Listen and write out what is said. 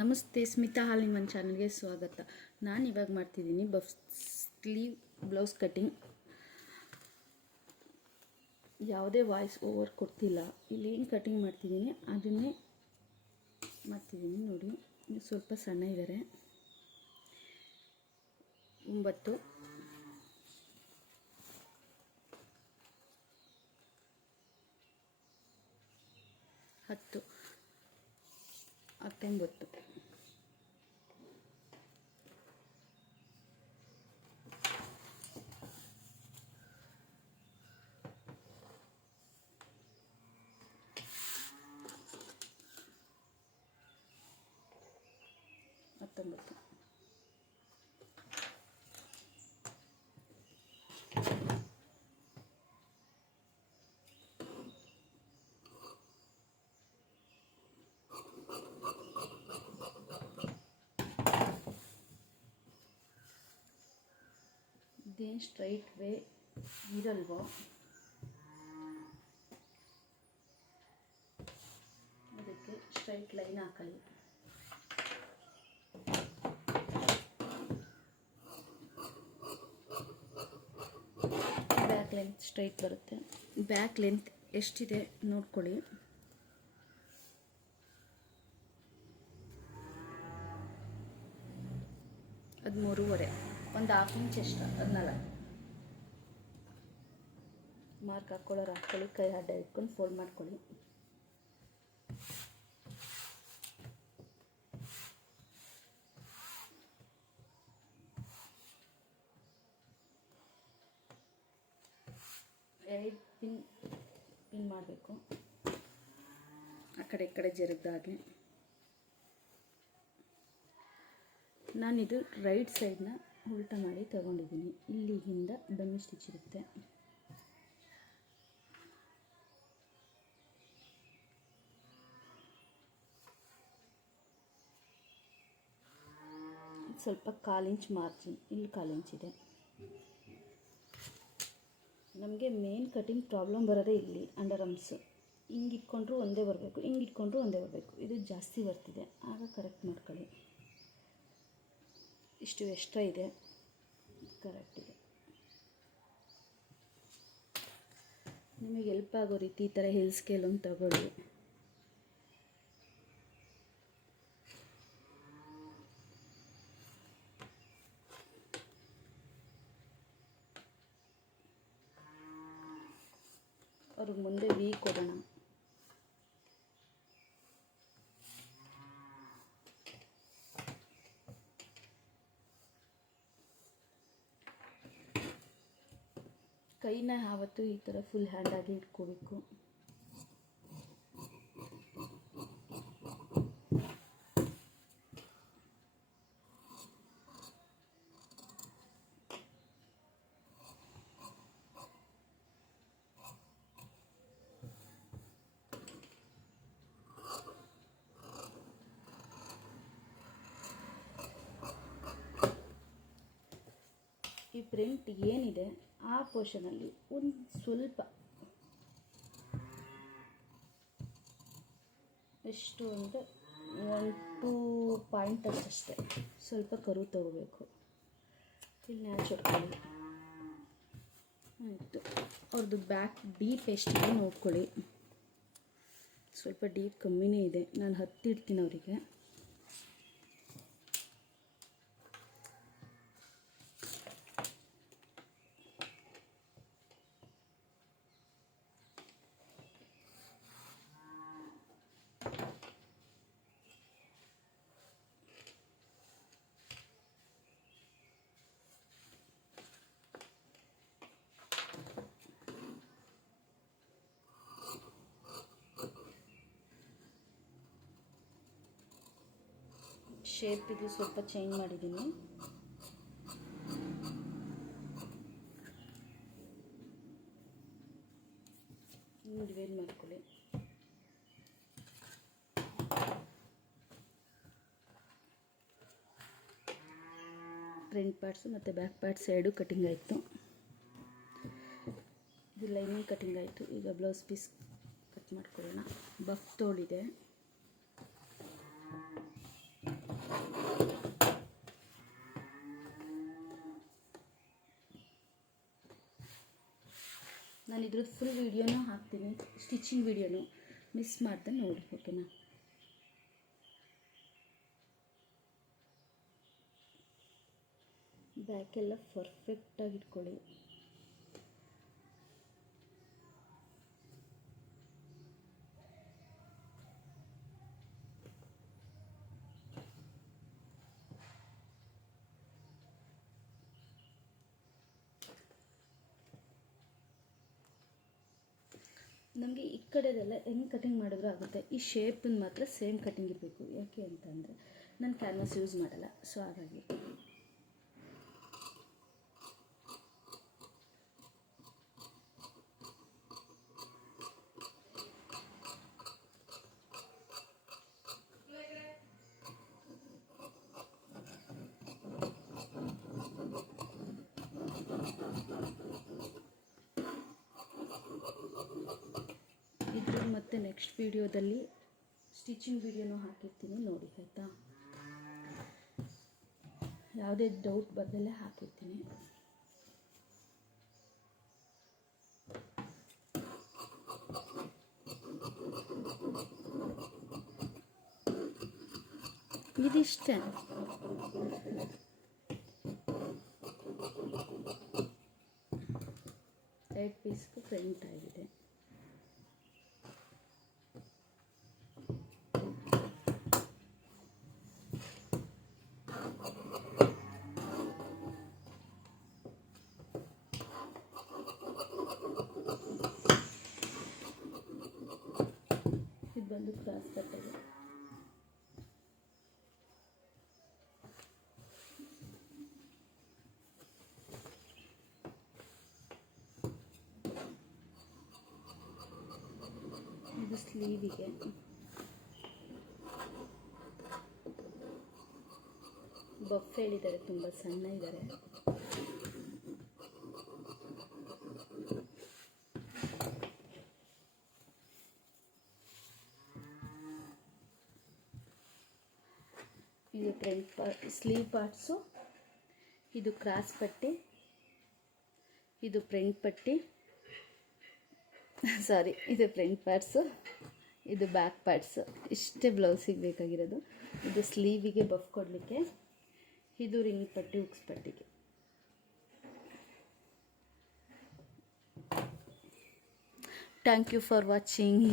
ನಮಸ್ತೆ, ಸ್ಮಿತಾ ಹಾಲಿನ ಒಂದು ಚಾನಲ್ಗೆ ಸ್ವಾಗತ. ನಾನು ಇವಾಗ ಮಾಡ್ತಿದ್ದೀನಿ ಬಫ್ ಸ್ಲೀವ್ ಬ್ಲೌಸ್ ಕಟ್ಟಿಂಗ್ ಯಾವುದೇ ವಾಯ್ಸ್ ಓವರ್ ಕೊಡ್ತಿಲ್ಲ. ಇಲ್ಲಿ ಏನು ಕಟ್ಟಿಂಗ್ ಮಾಡ್ತಿದ್ದೀನಿ, ಅದನ್ನೇ ಮಾಡ್ತಿದ್ದೀನಿ ನೋಡಿ. ಸ್ವಲ್ಪ ಸಣ್ಣ ಇದ್ದಾರೆ ಒಂಬತ್ತು. ಹತ್ತು. ಹತ್ತೊಂಬತ್ತು ಹತ್ತೊಂಬತ್ತು ಇದೇನು ಸ್ಟ್ರೈಟ್ ವೇ ಇರಲ್ವೋ? ಅದಕ್ಕೆ ಸ್ಟ್ರೈಟ್ ಲೈನ್ ಹಾಕೊಳ್ಳಿ ಬ್ಯಾಕ್ ಲೆಂತ್ ಸ್ಟ್ರೈಟ್ ಬರುತ್ತೆ. ಬ್ಯಾಕ್ ಲೆಂತ್ ಎಷ್ಟಿದೆ ನೋಡ್ಕೊಳ್ಳಿ. ಹದಿಮೂರುವರೆ. ಒಂದು ಹಾಫ್ ಇಂಚ್ ಎಷ್ಟು ಹದಿನಾಲ್ಕು ಮಾರ್ಕ್ ಹಾಕ್ಕೊಳ್ಳೋರು ಹಾಕ್ಕೊಳ್ಳಿ ಕೈ ಅಡ್ಡ ಇಟ್ಕೊಂಡು ಫೋಲ್ಡ್ ಮಾಡ್ಕೊಳ್ಳಿ ಎರಡು ಪಿನ್ ಪಿನ್ ಮಾಡಬೇಕು ಆ ಕಡೆ ಈ ಕಡೆ ಜರುಗ್ದಾಗೆ ನಾನಿದು ರೈಟ್ ಸೈಡ್ನ ಉಲ್ಟಾ ಮಾಡಿ ತಗೊಂಡಿದ್ದೀನಿ. ಇಲ್ಲಿಗಿಂದ ಡಮ್ಮಿ ಸ್ಟಿಚ್ ಇರುತ್ತೆ. ಸ್ವಲ್ಪ ಕಾಲಿಂಚ್ ಮಾರ್ಜಿನ್ ಇಲ್ಲಿ ಕಾಲಿಂಚ್ ಇದೆ. ನಮಗೆ ಮೇನ್ ಕಟಿಂಗ್ ಪ್ರಾಬ್ಲಮ್ ಬರೋದೇ ಇಲ್ಲಿ ಅಂಡರ್ ಆರ್ಮ್ಸ್ ಹಿಂಗೆ ಇಟ್ಕೊಂಡ್ರು ಒಂದೇ ಬರಬೇಕು, ಹಿಂಗೆ ಇಟ್ಕೊಂಡ್ರು ಒಂದೇ ಬರಬೇಕು. ಇದು ಜಾಸ್ತಿ ಬರ್ತಿದೆ. ಆಗ ಕರೆಕ್ಟ್ ಮಾಡ್ಕೊಳ್ಳಿ. ಇಷ್ಟು ಎಕ್ಸ್ಟ್ರಾ ಇದೆ. ಕರೆಕ್ಟ್ ಇದೆ. ನಿಮಗೆ ಹೆಲ್ಪ್ ಆಗೋ ರೀತಿ ಈ ಥರ ಹಿಲ್ ಸ್ಕೇಲ್ ಒಂದು ತಗೊಳ್ಳಿ. ಅವ್ರಿಗೆ ಮುಂದೆ ವಿ ಕೊಡೋಣ. ಕೈನ ಯಾವತ್ತೂ ಈ ಥರ ಫುಲ್ ಹ್ಯಾಂಡಾಗಿ ಇಟ್ಕೋಬೇಕು. ಈ ಪ್ರಿಂಟ್ ಏನಿದೆ? ಆ ಪೋರ್ಷನಲ್ಲಿ ಒಂದು ಸ್ವಲ್ಪ ಎಷ್ಟು ಅಂದರೆ ಒನ್ ಟೂ ಪಾಯಿಂಟ್ ಅಷ್ಟೇ ಸ್ವಲ್ಪ ಕರು ತಗೋಬೇಕು. ಇಲ್ಲಿ ನ್ಯಾಚುರಲ್ ಆಯಿತು. ಅವ್ರದ್ದು ಬ್ಯಾಕ್ ಡೀಪ್ ಎಷ್ಟಿದೆ ನೋಡ್ಕೊಳ್ಳಿ. ಸ್ವಲ್ಪ ಡೀಪ್ ಕಮ್ಮಿನೇ ಇದೆ. ನಾನು ಹತ್ತಿಡ್ತೀನಿ ಅವರಿಗೆ. ಶೇಪ್ ಇದು ಸ್ವಲ್ಪ ಚೇಂಜ್ ಮಾಡಿದ್ದೀನಿ. ಡಿವೈಡ್ ಮಾಡ್ಕೊಳ್ಳಿ. ಫ್ರಂಟ್ ಪಾರ್ಟ್ಸು ಮತ್ತು ಬ್ಯಾಕ್ ಪಾರ್ಟ್ಸ್ ಎರಡು ಕಟಿಂಗ್ ಆಯಿತು. ಇದು ಲೈನಿಂಗ್ ಕಟಿಂಗ್ ಆಯಿತು. ಈಗ ಬ್ಲೌಸ್ ಪೀಸ್ ಕಟ್ ಮಾಡ್ಕೊಳ್ಳೋಣ. ಬಫ್ ತೋಳಿದೆ. ಇದ್ರದ್ದು ಫುಲ್ ವೀಡಿಯೋನೂ ಹಾಕ್ತೀನಿ. ಸ್ಟಿಚಿಂಗ್ ವೀಡಿಯೋನು ಮಿಸ್ ಮಾಡ್ತಾ ನೋಡಿ ಓಕೆನಾ ಬ್ಯಾಕೆಲ್ಲ ಪರ್ಫೆಕ್ಟಾಗಿ ಇಟ್ಕೊಳ್ಳಿ. ನಮಗೆ ಈ ಕಡೆದೆಲ್ಲ ಹೆಂಗೆ ಕಟಿಂಗ್ ಮಾಡಿದ್ರೂ ಆಗುತ್ತೆ. ಈ ಶೇಪನ್ನು ಮಾತ್ರ ಸೇಮ್ ಕಟಿಂಗ್ ಇರಬೇಕು. ಯಾಕೆ ಅಂತಂದರೆ, ನಾನು ಕ್ಯಾನ್ವಾಸ್ ಯೂಸ್ ಮಾಡಲ್ಲ. ಸೊ ಹಾಗಾಗಿ ಇದ್ರ ಮತ್ತೆ ನೆಕ್ಸ್ಟ್ ವಿಡಿಯೋದಲ್ಲಿ ಸ್ಟಿಚಿಂಗ್ ವಿಡಿಯೋನೂ ಹಾಕಿರ್ತೀನಿ ನೋಡಿ, ಆಯಿತಾ? ಯಾವುದೇ ಡೌಟ್ ಬರ್ದಲ್ಲೇ ಹಾಕಿರ್ತೀನಿ. ಇದಿಷ್ಟೇ. ಎರಡು ಪೀಸ್ಗೂ ಪ್ರಿಂಟ್ ಆಗಿದೆ ಇದು ಬಂದು ಕ್ರಾಸ್ ಕಟ್ಟೆಗೆ ಇದು ಸ್ಲೀವಿಗೆ ಬಫ್ ಹೇಳಿದ್ದಾರೆ ತುಂಬ ಸಣ್ಣ ಇದ್ದಾರೆ ಇದು ಫ್ರಂಟ್ ಪಾರ್ಟ್, ಸ್ಲೀವ್ ಪಾರ್ಟ್ಸು. ಇದು ಕ್ರಾಸ್ ಪಟ್ಟಿ. ಇದು ಫ್ರಂಟ್ ಪಟ್ಟಿ. ಸಾರಿ, ಇದು ಫ್ರಂಟ್ ಪಾರ್ಟ್ಸು. ಇದು ಬ್ಯಾಕ್ ಪಾರ್ಟ್ಸು. ಇಷ್ಟೇ ಬ್ಲೌಸಿಗೆ ಬೇಕಾಗಿರೋದು. ಇದು ಸ್ಲೀವಿಗೆ ಬಫ್ ಕೊಡಲಿಕ್ಕೆ. ಇದು ರಿಂಗ್ ಪಟ್ಟಿ, ಉಕ್ಸ್ ಪಟ್ಟಿಗೆ. Thank you for watching